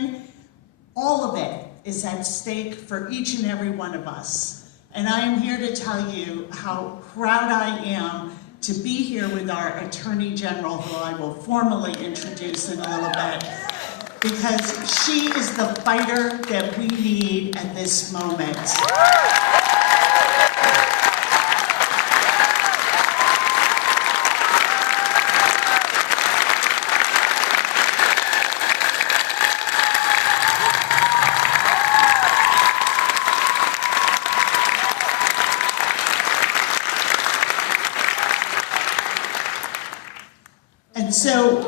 in, all of it is at stake for each and every one of us. And I am here to tell you how proud I am to be here with our Attorney General, who I will formally introduce in a little bit, because she is the fighter that we need at this moment. And so,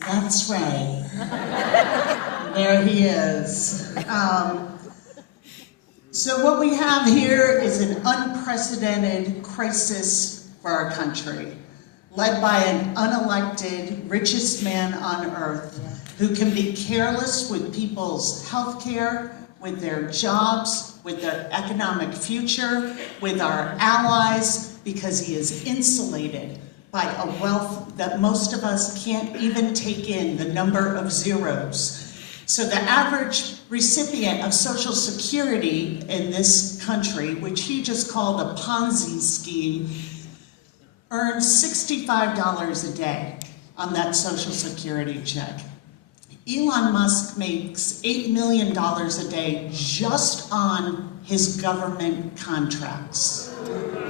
that's right. There he is. So what we have here is an unprecedented crisis for our country, led by an unelected richest man on earth who can be careless with people's health care, with their jobs, with their economic future, with our allies, because he is insulated by a wealth that most of us can't even take in the number of zeros. So the average recipient of Social Security in this country, which he just called a Ponzi scheme, earns $65 a day on that Social Security check. Elon Musk makes $8 million a day just on his government contracts.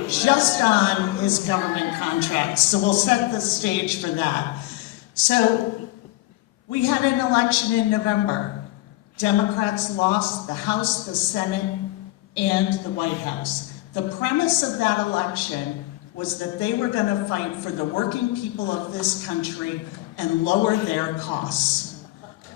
Just on his government contracts. So we'll set the stage for that. So we had an election in November. Democrats lost the House, the Senate, and the White House. The premise of that election was that they were going to fight for the working people of this country and lower their costs.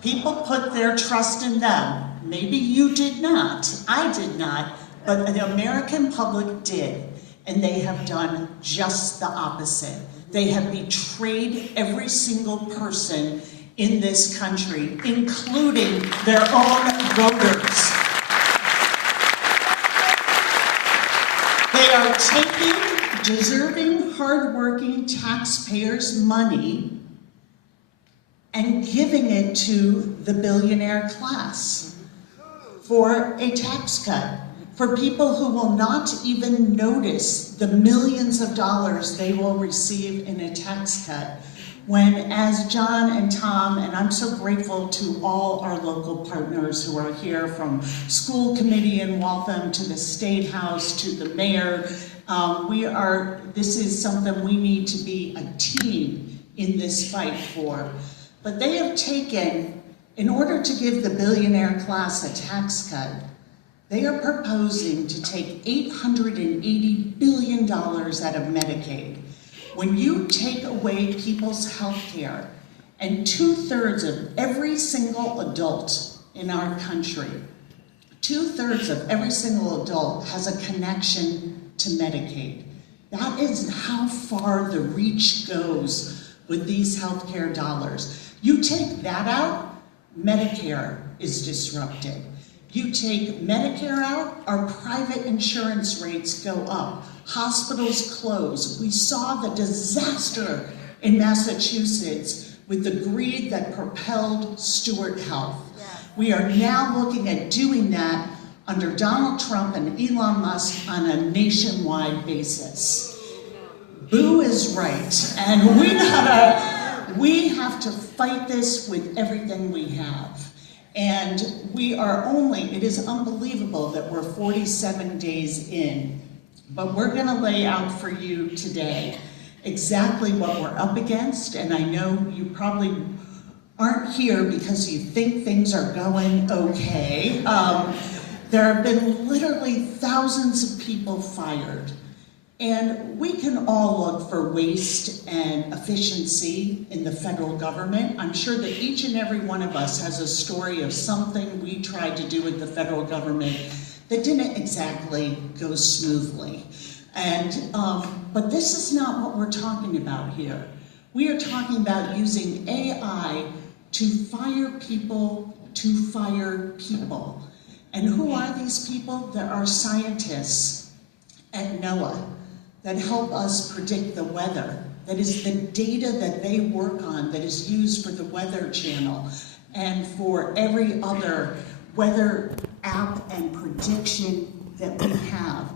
People put their trust in them. Maybe you did not, I did not, but the American public did, and they have done just the opposite. They have betrayed every single person in this country, including their own voters. They are taking deserving, hardworking taxpayers' money and giving it to the billionaire class for a tax cut, for people who will not even notice the millions of dollars they will receive in a tax cut, when, as John and Tom, and I'm so grateful to all our local partners who are here, from school committee in Waltham to the State House to the mayor, this is something we need to be a team in this fight for. But they have taken, in order to give the billionaire class a tax cut, they are proposing to take $880 billion out of Medicaid. When you take away people's health care, and 2/3 of every single adult in our country, 2/3 of every single adult has a connection to Medicaid. That is how far the reach goes with these healthcare dollars. You take that out, Medicare is disrupted. You take Medicare out, our private insurance rates go up. Hospitals close. We saw the disaster in Massachusetts with the greed that propelled Stewart Health. We are now looking at doing that under Donald Trump and Elon Musk on a nationwide basis. Boo is right, and we have to fight this with everything we have. And it is unbelievable that we're 47 days in, but we're gonna lay out for you today exactly what we're up against, and I know you probably aren't here because you think things are going okay. There have been literally thousands of people fired. And we can all look for waste and efficiency in the federal government. I'm sure that each and every one of us has a story of something we tried to do with the federal government that didn't exactly go smoothly. But this is not what we're talking about here. We are talking about using AI to fire people to fire people. And who are these people? There are scientists at NOAA. that help us predict the weather. That is the data that they work on that is used for the Weather Channel and for every other weather app and prediction that we have.